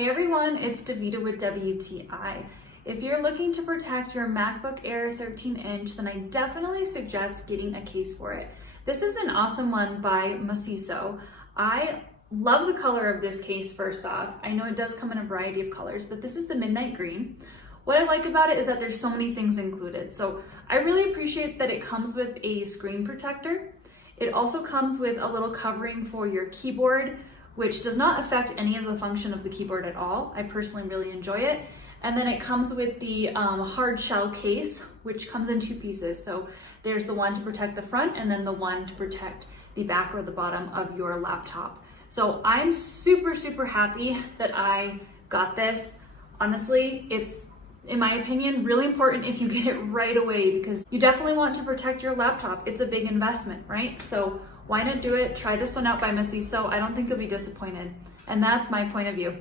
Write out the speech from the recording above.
Hey everyone, it's Davita with WTI. If you're looking to protect your MacBook Air 13-inch, then I definitely suggest getting a case for it. This is an awesome one by MOSISO. I love the color of this case first off. I know it does come in a variety of colors, but this is the midnight green. What I like about it is that there's so many things included. So I really appreciate that it comes with a screen protector. It also comes with a little covering for your keyboard, which does not affect any of the function of the keyboard at all. I personally really enjoy it. And then it comes with the hard shell case, which comes in two pieces. So there's the one to protect the front and then the one to protect the back or the bottom of your laptop. So I'm super, super happy that I got this. Honestly, it's, in my opinion, really important if you get it right away because you definitely want to protect your laptop. It's a big investment, right? So why not do it? Try this one out by MOSISO. I don't think you'll be disappointed. And that's my point of view.